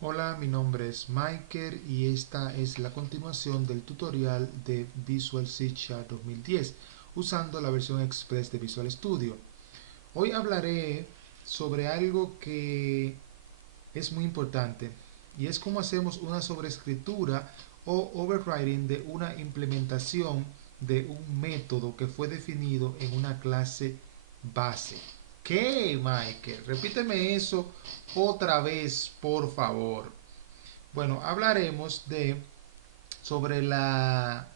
Hola, mi nombre es Michael y esta es la continuación del tutorial de Visual C Sharp 2010 usando la versión Express de Visual Studio. Hoy hablaré sobre algo que es muy importante y es cómo hacemos una sobreescritura o overriding de una implementación de un método que fue definido en una clase base. ¿Qué, Michael? Repíteme eso otra vez, por favor. Bueno, hablaremos de sobre la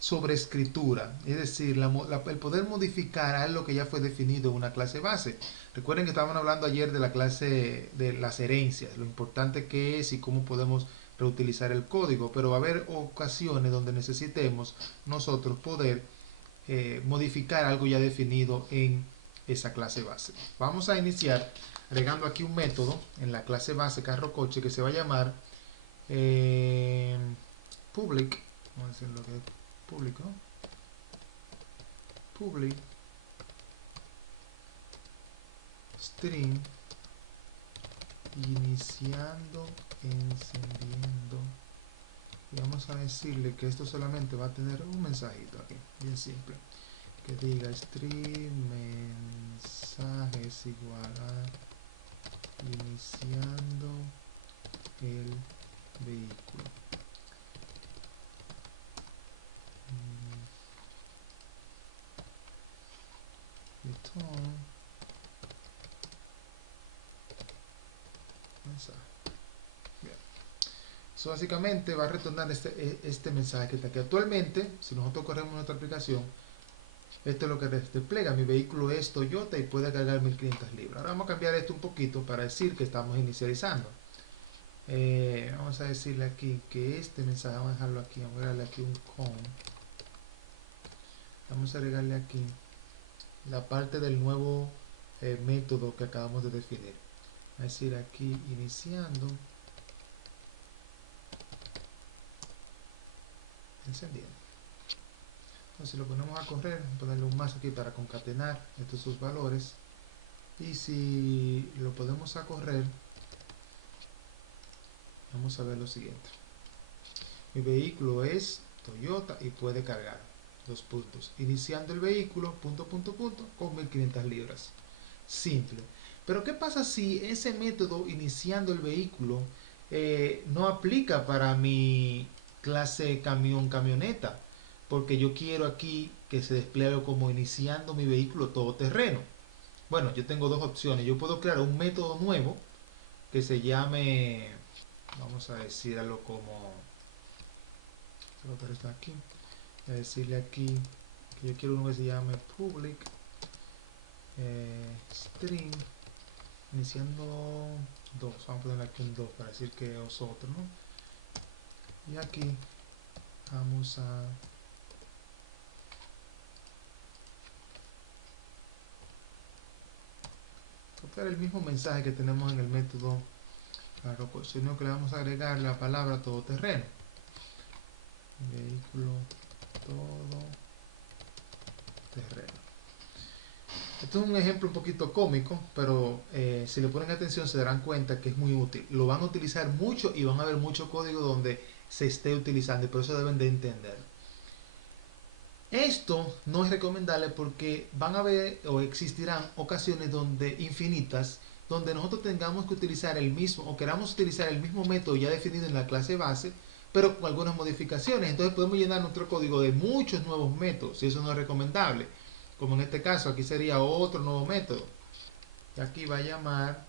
sobreescritura, es decir, el poder modificar algo que ya fue definido en una clase base. Recuerden que estábamos hablando ayer de la clase de las herencias, lo importante que es y cómo podemos reutilizar el código, pero va a haber ocasiones donde necesitemos nosotros poder modificar algo ya definido en esa clase base. Vamos a iniciar agregando aquí un método en la clase base carro coche que se va a llamar eh, public, vamos a decir lo que es público, public string iniciando, encendiendo, y vamos a decirle que esto solamente va a tener un mensajito aquí, bien simple, que diga string mensajes igual a iniciando el vehículo. Return mensaje. Bien. Eso básicamente va a retornar este mensaje que está aquí. Actualmente, si nosotros corremos nuestra aplicación, esto es lo que despliega. Mi vehículo es Toyota y puede cargar 1500 libras. Ahora vamos a cambiar esto un poquito para decir que estamos inicializando. Vamos a decirle aquí que este mensaje, vamos a dejarlo aquí, vamos a darle aquí un con. Vamos a agregarle aquí la parte del nuevo método que acabamos de definir. Es decir, aquí iniciando, encendiendo. Entonces lo ponemos a correr, vamos a ponerle un más aquí para concatenar estos sus valores. Y si lo podemos a correr, vamos a ver lo siguiente. Mi vehículo es Toyota y puede cargar. Dos puntos. Iniciando el vehículo, punto, punto, punto, con 1500 libras. Simple. Pero ¿qué pasa si ese método iniciando el vehículo no aplica para mi clase camión camioneta? Porque yo quiero aquí que se despliegue como iniciando mi vehículo todoterreno. Bueno, yo tengo dos opciones. Yo puedo crear un método nuevo que se llame, vamos a decirlo como, está aquí, a decirle aquí que yo quiero uno que se llame public string iniciando 2, vamos a ponerle aquí un 2 para decir que es otro, ¿no? Y aquí vamos a copiar el mismo mensaje que tenemos en el método sino que le vamos a agregar la palabra todoterreno, vehículo todoterreno. Esto es un ejemplo un poquito cómico, pero si le ponen atención se darán cuenta que es muy útil. Lo van a utilizar mucho y van a ver mucho código donde se esté utilizando y por eso deben de entender. Esto no es recomendable porque van a haber o existirán ocasiones donde infinitas donde nosotros tengamos que utilizar el mismo o queramos utilizar el mismo método ya definido en la clase base, pero con algunas modificaciones. Entonces podemos llenar nuestro código de muchos nuevos métodos y eso no es recomendable. Como en este caso, aquí sería otro nuevo método. Y aquí va a llamar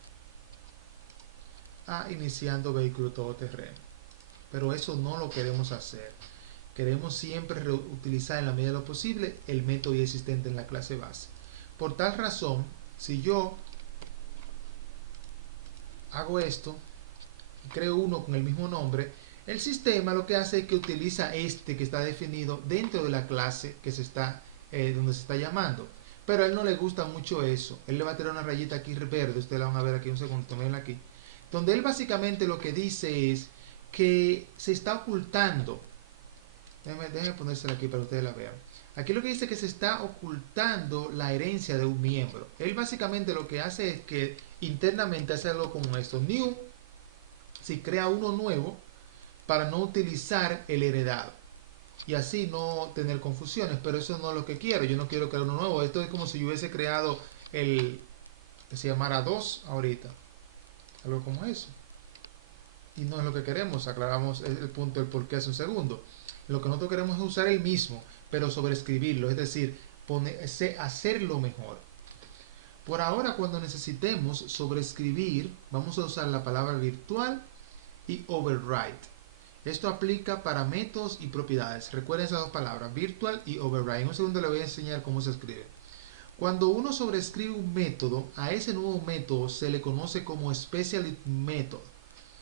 a iniciando vehículo todoterreno. Pero eso no lo queremos hacer. Queremos siempre utilizar en la medida de lo posible el método ya existente en la clase base. Por tal razón, si yo hago esto y creo uno con el mismo nombre, el sistema lo que hace es que utiliza este que está definido dentro de la clase que se está, donde se está llamando. Pero a él no le gusta mucho eso. Él le va a tirar una rayita aquí verde, ustedes la van a ver aquí un segundo, tomen aquí. Donde él básicamente lo que dice es que se está ocultando. Déjenme ponérsela aquí para que ustedes la vean. Aquí lo que dice es que se está ocultando la herencia de un miembro. Él básicamente lo que hace es que internamente hace algo como esto. New si crea uno nuevo para no utilizar el heredado y así no tener confusiones, pero eso no es lo que quiero. Yo no quiero crear uno nuevo. Esto es como si yo hubiese creado el que se llamara 2 ahorita, algo como eso, y no es lo que queremos. Aclaramos el punto del por qué hace un segundo. Lo que nosotros queremos es usar el mismo, pero sobreescribirlo, es decir, hacerlo mejor. Por ahora, cuando necesitemos sobreescribir, vamos a usar la palabra virtual y override. Esto aplica para métodos y propiedades. Recuerden esas dos palabras, virtual y override. En un segundo le voy a enseñar cómo se escribe. Cuando uno sobrescribe un método, a ese nuevo método se le conoce como specialist method.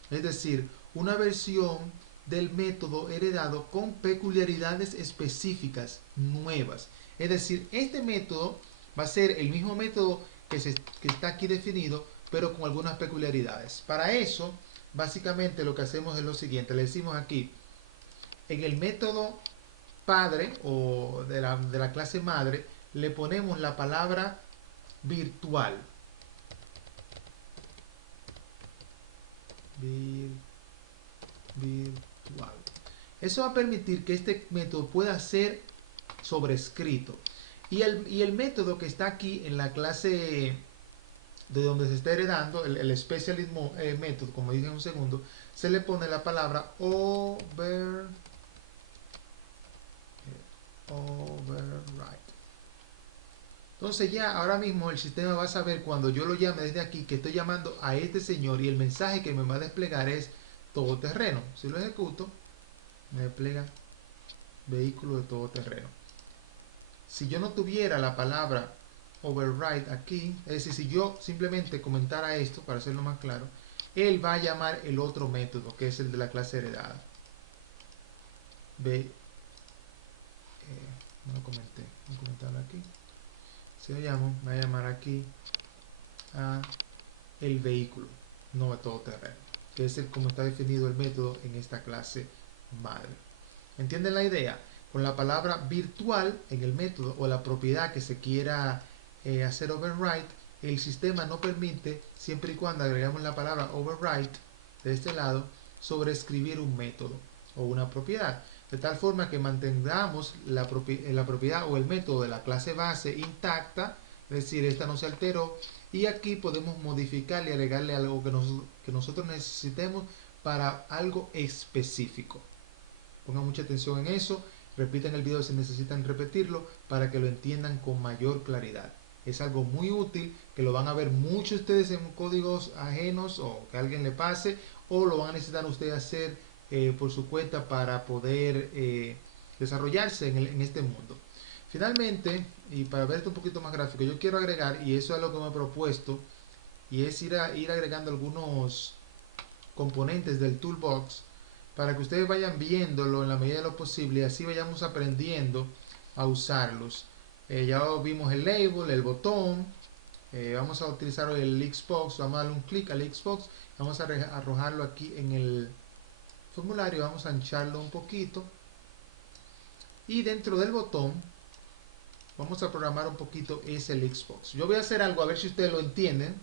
Es decir, una versión del método heredado con peculiaridades específicas nuevas. Es decir, este método va a ser el mismo método que está aquí definido, pero con algunas peculiaridades. Para eso, básicamente lo que hacemos es lo siguiente. Le decimos aquí, en el método padre o de la clase madre, le ponemos la palabra virtual. Virtual. Eso va a permitir que este método pueda ser sobrescrito. Y el método que está aquí en la clase de donde se está heredando, el specialist method, como dije en un segundo, se le pone la palabra override. Entonces ya ahora mismo el sistema va a saber cuando yo lo llame desde aquí que estoy llamando a este señor y el mensaje que me va a desplegar es todoterreno. Si lo ejecuto, me despliega vehículo de todoterreno. Si yo no tuviera la palabra override aquí, es decir, si yo simplemente comentara esto, para hacerlo más claro, él va a llamar el otro método, que es el de la clase heredada. No lo comenté, voy a comentarlo aquí. Si lo llamo, me va a llamar aquí a el vehículo, no a todoterreno, que es como está definido el método en esta clase madre. ¿Entienden la idea? Con la palabra virtual en el método o la propiedad que se quiera hacer override, el sistema no permite, siempre y cuando agregamos la palabra override de este lado, sobreescribir un método o una propiedad. De tal forma que mantengamos la propiedad o el método de la clase base intacta, es decir, esta no se alteró, y aquí podemos modificarle y agregarle algo que nosotros necesitemos para algo específico. Pongan mucha atención en eso, repiten el video si necesitan repetirlo para que lo entiendan con mayor claridad. Es algo muy útil que lo van a ver muchos de ustedes en códigos ajenos o que alguien le pase, o lo van a necesitar ustedes hacer por su cuenta para poder desarrollarse en este mundo. Finalmente, y para ver esto un poquito más gráfico, yo quiero agregar, y eso es lo que me he propuesto, y es ir agregando algunos componentes del toolbox para que ustedes vayan viéndolo en la medida de lo posible y así vayamos aprendiendo a usarlos. Ya vimos el label, el botón, vamos a utilizar el Xbox, vamos a darle un clic al Xbox, vamos a arrojarlo aquí en el formulario, vamos a ancharlo un poquito y dentro del botón vamos a programar un poquito ese el Xbox. Yo voy a hacer algo a ver si ustedes lo entienden,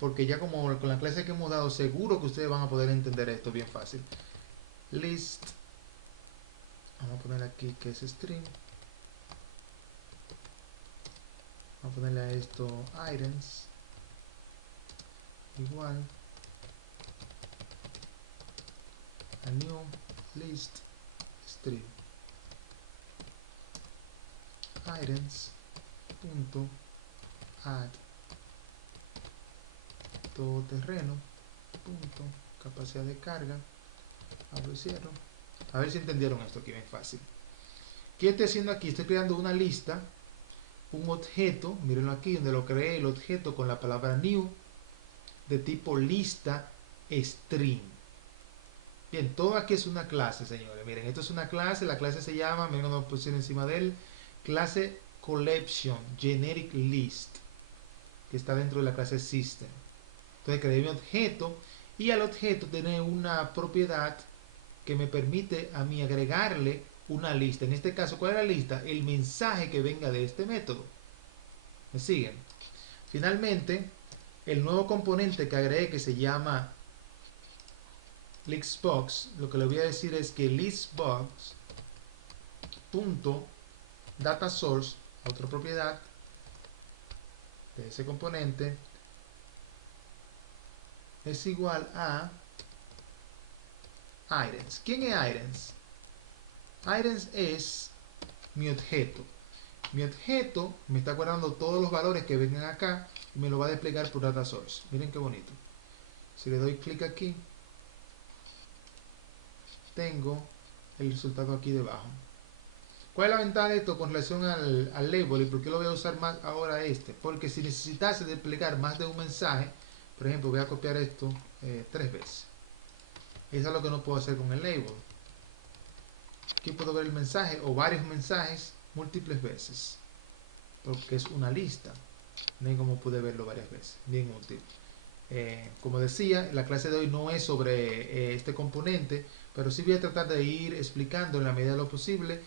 porque ya como con la clase que hemos dado seguro que ustedes van a poder entender esto bien fácil. List, vamos a poner aquí que es string, vamos a ponerle a esto items igual a new list string items punto add todoterreno punto capacidad de carga, abro y cierro. A ver si entendieron esto aquí bien fácil. ¿Qué estoy haciendo aquí? Estoy creando una lista, un objeto, mírenlo aquí donde lo creé, el objeto con la palabra new de tipo lista string. Bien, todo aquí es una clase, señores. Miren, esto es una clase, la clase se llama, miren cuando pusieron encima de él, clase collection generic list, que está dentro de la clase system. Entonces creé mi objeto y al objeto tiene una propiedad que me permite a mí agregarle una lista. En este caso, ¿cuál es la lista? El mensaje que venga de este método. ¿Me siguen? Finalmente, el nuevo componente que agregué que se llama listbox, lo que le voy a decir es que listbox punto data source, otra propiedad de ese componente, es igual a items. ¿Quién es items? Items es mi objeto. Mi objeto me está guardando todos los valores que vengan acá y me lo va a desplegar por data source. Miren qué bonito. Si le doy clic aquí, tengo el resultado aquí debajo. ¿Cuál es la ventaja de esto con relación al label y por qué lo voy a usar más ahora Porque si necesitase desplegar más de un mensaje, por ejemplo, voy a copiar esto 3 veces. Eso es lo que no puedo hacer con el label. Aquí puedo ver el mensaje o varios mensajes múltiples veces, porque es una lista. Miren cómo pude verlo varias veces. Bien útil. Como decía, la clase de hoy no es sobre este componente, pero sí voy a tratar de ir explicando en la medida de lo posible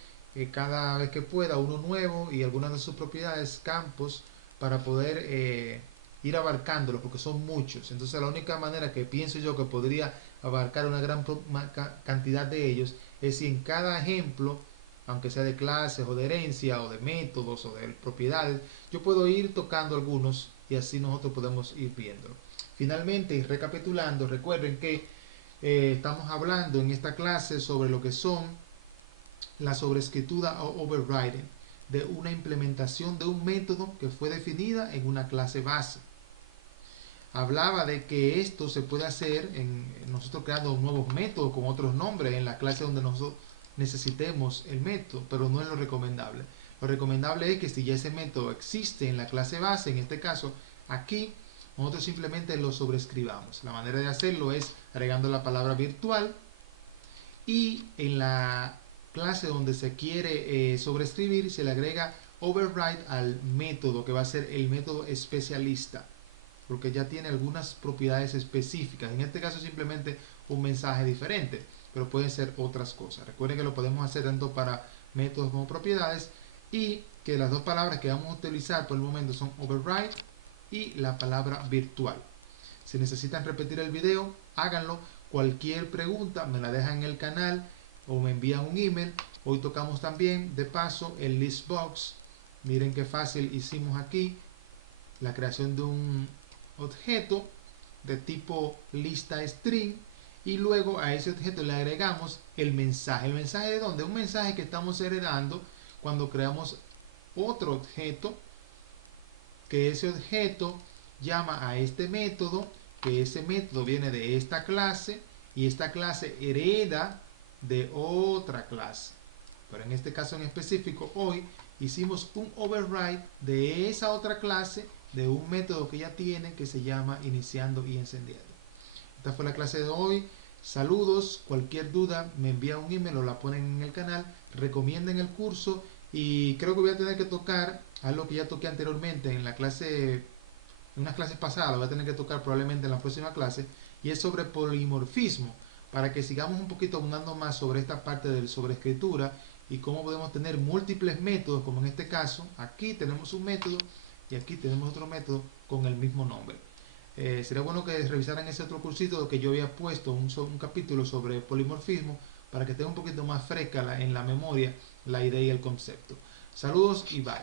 cada vez que pueda uno nuevo y algunas de sus propiedades, campos, para poder ir abarcándolo, porque son muchos. Entonces la única manera que pienso yo que podría abarcar una gran cantidad de ellos es si en cada ejemplo, aunque sea de clases o de herencia o de métodos o de propiedades, yo puedo ir tocando algunos y así nosotros podemos ir viendo. Finalmente, y recapitulando, recuerden que estamos hablando en esta clase sobre lo que son la sobreescritura o overriding de una implementación de un método que fue definida en una clase base. Hablaba de que esto se puede hacer nosotros creando nuevos métodos con otros nombres en la clase donde nosotros necesitemos el método, pero no es lo recomendable. Lo recomendable es que si ya ese método existe en la clase base, en este caso aquí, nosotros simplemente lo sobrescribamos. La manera de hacerlo es agregando la palabra virtual y en la clase donde se quiere sobreescribir se le agrega override al método que va a ser el método especialista, porque ya tiene algunas propiedades específicas. En este caso simplemente un mensaje diferente, pero pueden ser otras cosas. Recuerden que lo podemos hacer tanto para métodos como propiedades y que las dos palabras que vamos a utilizar por el momento son override y la palabra virtual. Si necesitan repetir el video, háganlo. Cualquier pregunta me la dejan en el canal o me envían un email. Hoy tocamos también de paso el listbox. Miren qué fácil hicimos aquí la creación de un objeto de tipo lista string y luego a ese objeto le agregamos el mensaje. ¿El mensaje de dónde? Un mensaje que estamos heredando cuando creamos otro objeto, que ese objeto llama a este método, que ese método viene de esta clase y esta clase hereda de otra clase. Pero en este caso en específico hoy hicimos un override de esa otra clase de un método que ya tiene que se llama iniciando y encendiendo. Esta fue la clase de hoy. Saludos, cualquier duda me envían un email o la ponen en el canal, recomienden el curso y creo que voy a tener que tocar algo que ya toqué anteriormente en la clase, en unas clases pasadas, lo voy a tener que tocar probablemente en la próxima clase y es sobre polimorfismo, para que sigamos un poquito abundando más sobre esta parte de sobreescritura y cómo podemos tener múltiples métodos, como en este caso, aquí tenemos un método y aquí tenemos otro método con el mismo nombre. Sería bueno que revisaran ese otro cursito que yo había puesto, un capítulo sobre polimorfismo, para que tenga un poquito más fresca en la memoria la idea y el concepto. Saludos y bye.